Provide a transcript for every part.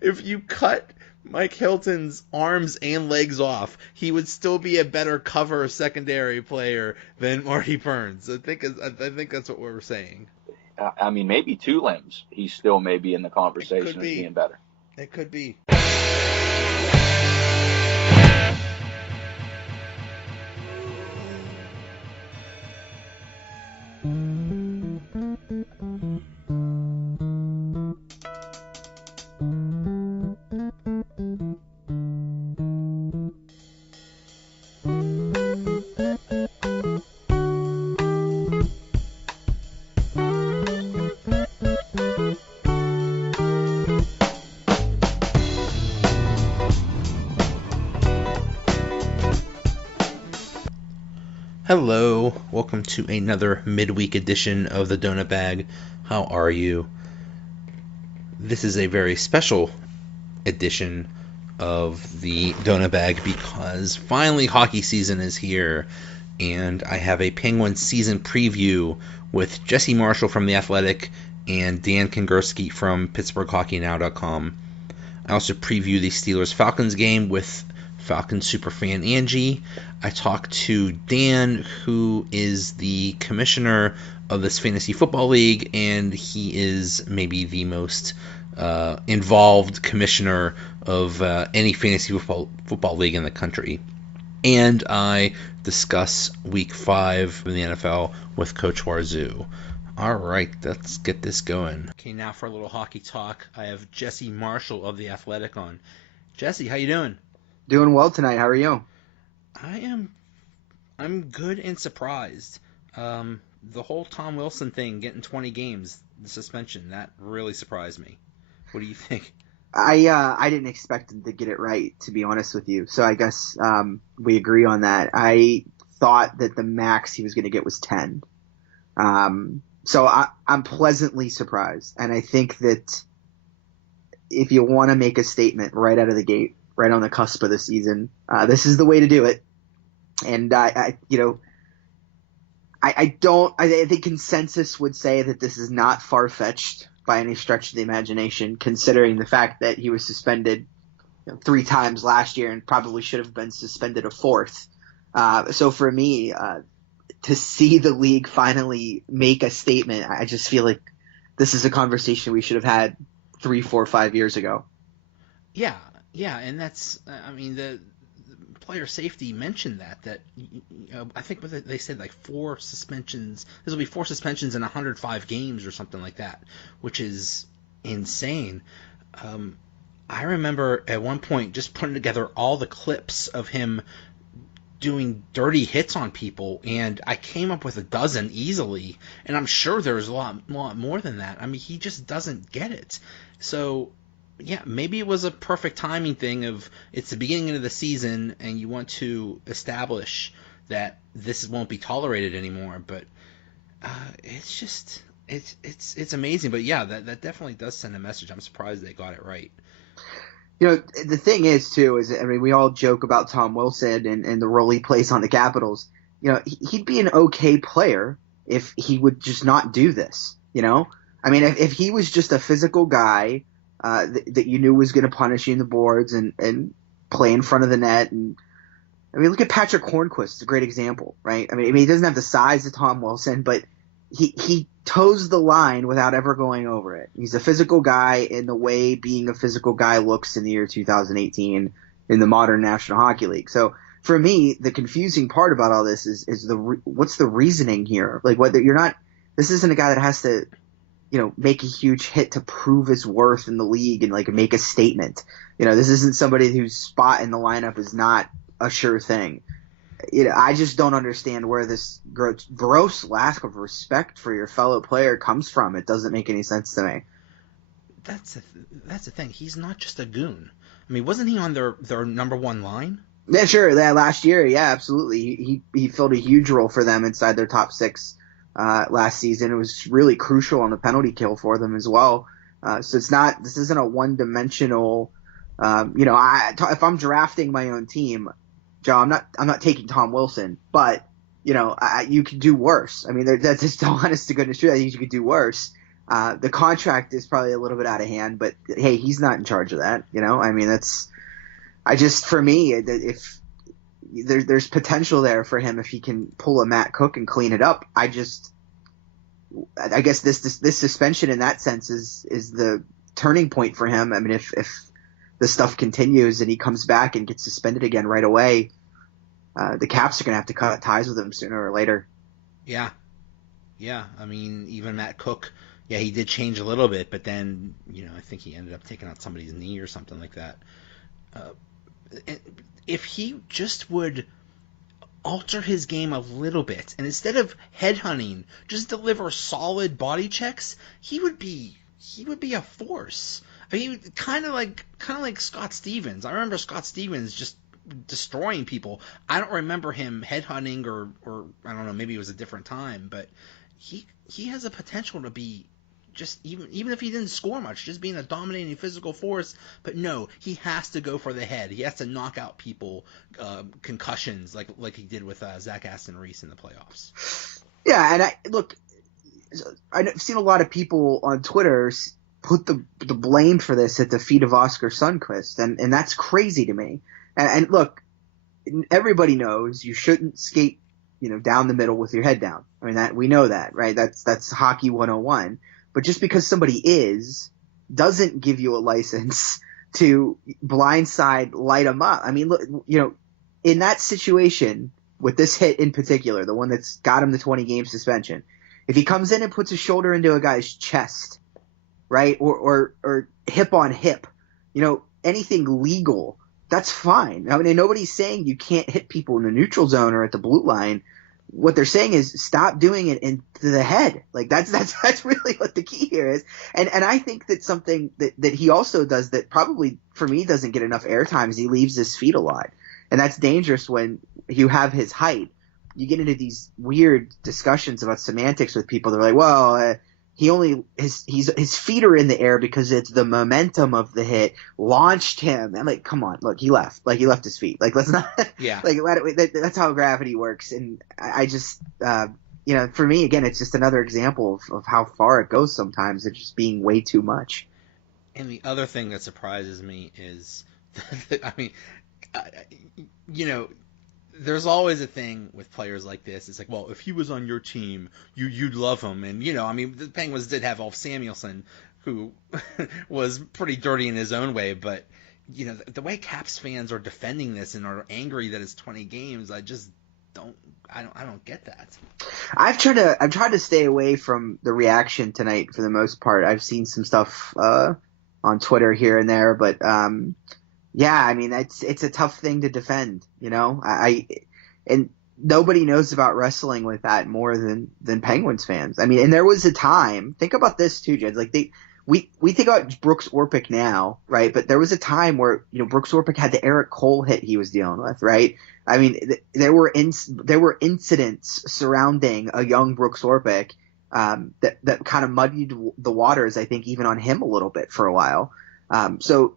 if you cut Mike Hilton's arms and legs off, he would still be a better cover secondary player than Marty Burns. I think that's what we're saying. I mean, maybe 2 limbs. He still may be in the conversation as be. being better. It could be. Hello, welcome to another midweek edition of the Donut Bag. How are you? This is a very special edition of the Donut Bag because finally hockey season is here, and I have a Penguins season preview with Jessie Marshall from The Athletic and Dan Kingerski from PittsburghHockeyNow.com. I also preview the Steelers-Falcons game with Falcons superfan Angie. I talked to Dan, who is the commissioner of this fantasy football league, and he is maybe the most involved commissioner of any fantasy football league in the country. And I discuss Week 5 in the NFL with Coach Warzu. All right, let's get this going. Okay, now for a little hockey talk, I have Jessie Marshall of The Athletic on. Jessie, how you doing? Doing well tonight. How are you? I'm good and surprised. The whole Tom Wilson thing, getting 20 games, the suspension, that really surprised me. What do you think? I didn't expect him to get it right, to be honest with you. So I guess we agree on that. I thought that the max he was going to get was 10. So I'm pleasantly surprised. And I think that if you want to make a statement right out of the gate, right on the cusp of the season, this is the way to do it. And I think consensus would say that this is not far-fetched by any stretch of the imagination, considering the fact that he was suspended 3 times last year and probably should have been suspended a 4th. So for me, to see the league finally make a statement, I just feel like this is a conversation we should have had 3, 4, 5 years ago. Yeah, and that's, I mean, the player safety mentioned that I think they said like 4 suspensions. This will be 4 suspensions in 105 games or something like that, which is insane. I remember at one point just putting together all the clips of him doing dirty hits on people, and I came up with a dozen easily, and I'm sure there's a lot more than that. I mean, he just doesn't get it. So yeah, maybe it was a perfect timing thing of it's the beginning of the season and you want to establish that this won't be tolerated anymore. But it's just it's amazing. But yeah, that definitely does send a message. I'm surprised they got it right. The thing is too is, I mean, we all joke about Tom Wilson and the role he plays on the Capitals. He'd be an okay player if he would just not do this. I mean, if he was just a physical guy that you knew was going to punish you in the boards and play in front of the net. And I mean, look at Patrick Hornquist. It's a great example, right? I mean, he doesn't have the size of Tom Wilson, but he toes the line without ever going over it. He's a physical guy in the way being a physical guy looks in the year 2018 in the modern National Hockey League. So for me, the confusing part about all this is what's the reasoning here? Like, this isn't a guy that has to, make a huge hit to prove his worth in the league and like make a statement. This isn't somebody whose spot in the lineup is not a sure thing. I just don't understand where this gross lack of respect for your fellow player comes from. It doesn't make any sense to me. That's the thing. He's not just a goon. I mean, wasn't he on their number 1 line? Yeah, sure. That last year, yeah, absolutely. He filled a huge role for them inside their top 6. Last season. It was really crucial on the penalty kill for them as well. So this isn't a one-dimensional, if I'm drafting my own team, Joe, I'm not taking Tom Wilson, but, you could do worse. I mean, that's just honest to goodness truth. I think you could do worse. The contract is probably a little bit out of hand, but hey, he's not in charge of that. I mean, for me, if there's potential there for him if he can pull a Matt Cook and clean it up. I guess this suspension in that sense is the turning point for him. I mean, if the stuff continues and he comes back and gets suspended again right away, the Caps are going to have to cut ties with him sooner or later. Yeah. I mean, even Matt Cook, yeah, he did change a little bit, but then, I think he ended up taking out somebody's knee or something like that. If he just would alter his game a little bit, and instead of headhunting, just deliver solid body checks, he would be a force. I mean, kind of like Scott Stevens. I remember Scott Stevens just destroying people. I don't remember him headhunting or I don't know, maybe it was a different time, but he has a potential to be just even if he didn't score much, just being a dominating physical force. But no, he has to go for the head. He has to knock out people, concussions like he did with Zach Aston Reese in the playoffs. Yeah, and I've seen a lot of people on Twitter put the blame for this at the feet of Oscar Sundqvist, and that's crazy to me. And look, everybody knows you shouldn't skate, down the middle with your head down. I mean, that we know that, right? That's hockey 101. But just because somebody doesn't give you a license to blindside light them up. I mean, look, in that situation with this hit in particular, the one that's got him the 20-game suspension, if he comes in and puts his shoulder into a guy's chest, right, or hip on hip, anything legal, that's fine. I mean, nobody's saying you can't hit people in the neutral zone or at the blue line. What they're saying is stop doing it into the head. Like that's really what the key here is. And I think that something that he also does that probably for me doesn't get enough airtime is he leaves his feet a lot. And that's dangerous when you have his height. You get into these weird discussions about semantics with people. They're like, well, his feet are in the air because it's the momentum of the hit launched him. I'm like, come on, look, he left his feet. Like, let's not, yeah, that's how gravity works. And I just, for me, again, it's just another example of how far it goes sometimes. It's just being way too much. And the other thing that surprises me is, I mean, there's always a thing with players like this. It's like, well, if he was on your team, you'd love him. And, I mean, the Penguins did have Ulf Samuelsson, who was pretty dirty in his own way. But, the way Caps fans are defending this and are angry that it's 20 games, I just don't get that. I've tried to stay away from the reaction tonight for the most part. I've seen some stuff on Twitter here and there, but yeah, I mean, it's a tough thing to defend, and nobody knows about wrestling with that more than Penguins fans. I mean, and there was a time, think about this too, Jed, like we think about Brooks Orpik now, right? But there was a time where, Brooks Orpik had the Eric Cole hit he was dealing with, right? I mean, there were incidents surrounding a young Brooks Orpik that kind of muddied the waters, I think, even on him a little bit for a while. So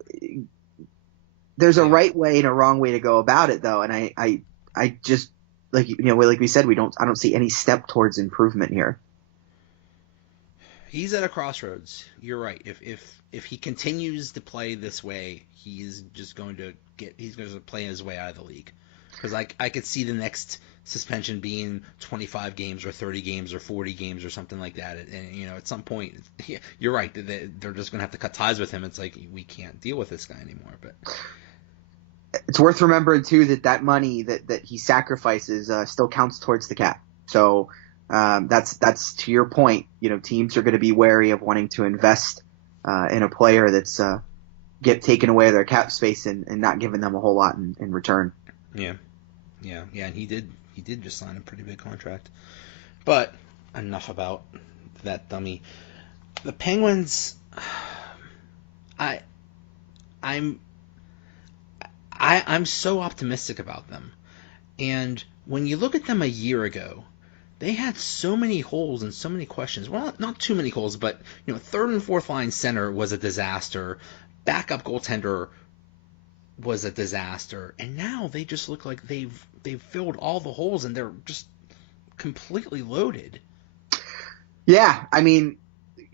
there's a right way and a wrong way to go about it, though, and I just like we said, I don't see any step towards improvement here. He's at a crossroads. You're right. If he continues to play this way, he's going to play his way out of the league. Because I could see the next suspension being 25 games or 30 games or 40 games or something like that. And at some point, you're right. They're just going to have to cut ties with him. It's like we can't deal with this guy anymore. But it's worth remembering too that money that he sacrifices still counts towards the cap. So that's to your point. Teams are going to be wary of wanting to invest in a player that's get taken away their cap space and not giving them a whole lot in return. Yeah, and he did just sign a pretty big contract. But enough about that dummy. The Penguins, I'm so optimistic about them. And when you look at them a year ago, they had so many holes and so many questions. Well, not too many holes, but third and fourth line center was a disaster. Backup goaltender was a disaster. And now they just look like they've filled all the holes and they're just completely loaded. Yeah, I mean,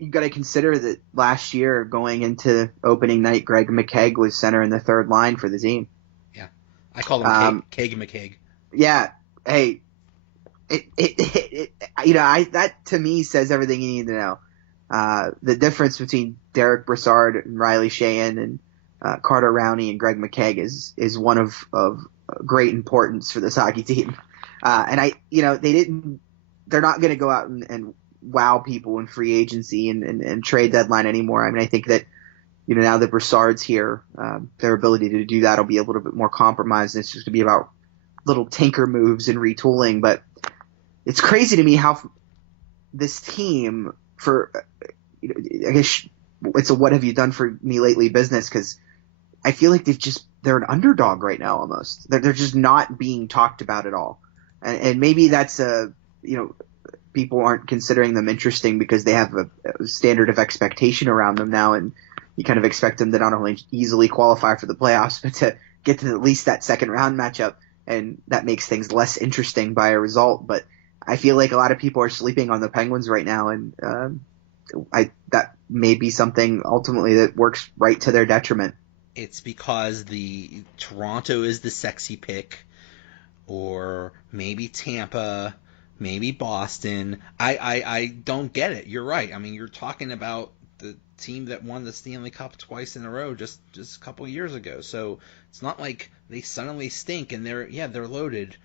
you got to consider that last year going into opening night, Greg McKegg was center in the third line for the team. Yeah, I call him Keg McKegg. Yeah, hey, that to me says everything you need to know. The difference between Derek Brassard and Riley Sheehan and Carter Rowney and Greg McKegg is one of great importance for this hockey team. And they're not going to go out and wow people in free agency and trade deadline anymore. I mean, I think that, now that Brassard's here, their ability to do that will be a little bit more compromised. It's just going to be about little tinker moves and retooling. But it's crazy to me how this team, I guess it's a what have you done for me lately business, because I feel like they're an underdog right now almost. They're just not being talked about at all. And maybe that's people aren't considering them interesting because they have a standard of expectation around them now, and you kind of expect them to not only easily qualify for the playoffs, but to get to at least that second round matchup, and that makes things less interesting by a result. But I feel like a lot of people are sleeping on the Penguins right now, and that may be something ultimately that works right to their detriment. It's because the Toronto is the sexy pick, or maybe Tampa, maybe Boston. I don't get it. You're right. I mean, you're talking about the team that won the Stanley Cup twice in a row just a couple of years ago. So it's not like they suddenly stink and they're loaded.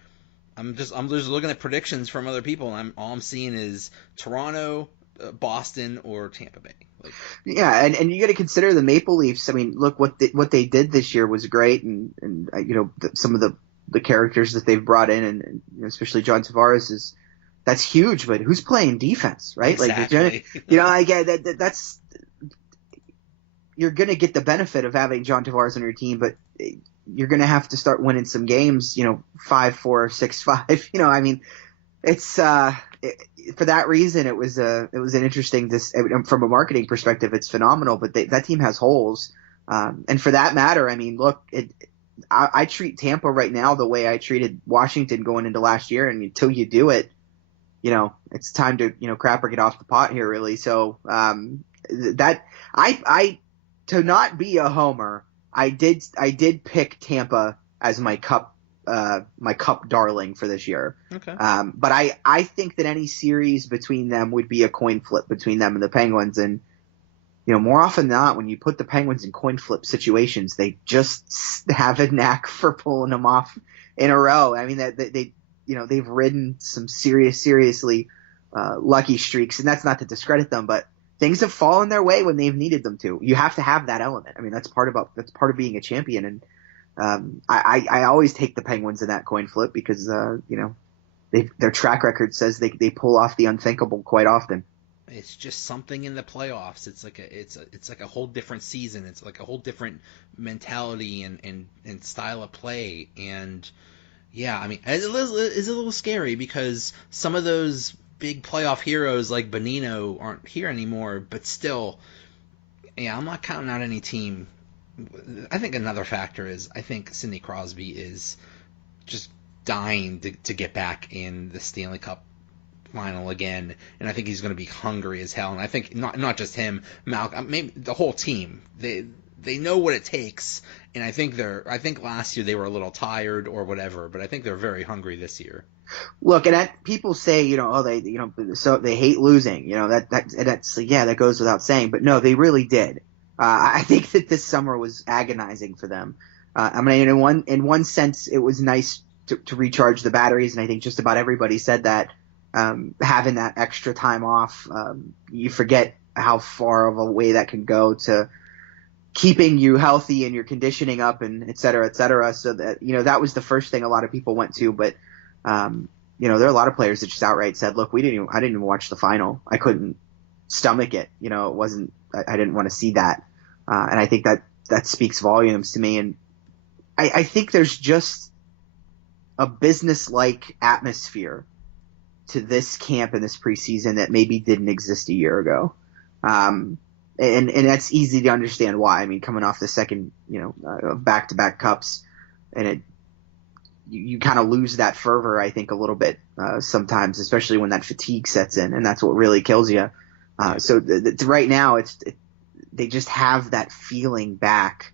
I'm just looking at predictions from other people, and all I'm seeing is Toronto, Boston, or Tampa Bay. Yeah, and you got to consider the Maple Leafs. I mean, look what they did this year was great, and some of the characters that they've brought in, and especially John Tavares that's huge. But who's playing defense, right? Exactly. I get that's you're going to get the benefit of having John Tavares on your team, but you're going to have to start winning some games, 5-4, 6-5. I mean, it's for that reason it was an interesting. From a marketing perspective, it's phenomenal. But that team has holes, and for that matter, I mean, look, I treat Tampa right now the way I treated Washington going into last year, and until you do it, it's time to crap or get off the pot here, really. So that I to not be a homer, I did pick Tampa as my cup darling for this year. Okay. But I think that any series between them would be a coin flip between them and the Penguins, and more often than not, when you put the Penguins in coin flip situations, they just have a knack for pulling them off in a row. I mean, they've ridden some seriously lucky streaks, and that's not to discredit them, but things have fallen their way when they've needed them to. You have to have that element. I mean, that's part of being a champion, and I always take the Penguins in that coin flip because their track record says they pull off the unthinkable quite often. It's just something in the playoffs. It's like a whole different season. It's like a whole different mentality and style of play. And yeah, I mean, it's a little scary because some of those big playoff heroes like Bonino aren't here anymore. But still, yeah, I'm not counting out any team. I think another factor is I think Sidney Crosby is just dying to get back in the Stanley Cup final again, and I think he's going to be hungry as hell. And I think not just him, Malcolm, maybe the whole team. They know what it takes, and I think last year they were a little tired or whatever, but I think they're very hungry this year. Look, and people say, so they hate losing, that goes without saying, but no, they really did. I think that this summer was agonizing for them. I mean, in one sense, it was nice to recharge the batteries, and I think just about everybody said that. Having that extra time off, you forget how far of a way that can go to keeping you healthy and your conditioning up, and et cetera, et cetera. So that, that was the first thing a lot of people went to. But, there are a lot of players that just outright said, look, I didn't even watch the final. I couldn't stomach it. It wasn't, I didn't want to see that. And I think that speaks volumes to me. And I think there's just a business-like atmosphere to this camp in this preseason that maybe didn't exist a year ago. And that's easy to understand why. I mean, coming off the second, back-to-back cups, and you kind of lose that fervor, I think, a little bit sometimes, especially when that fatigue sets in, and that's what really kills you. So right now, they just have that feeling back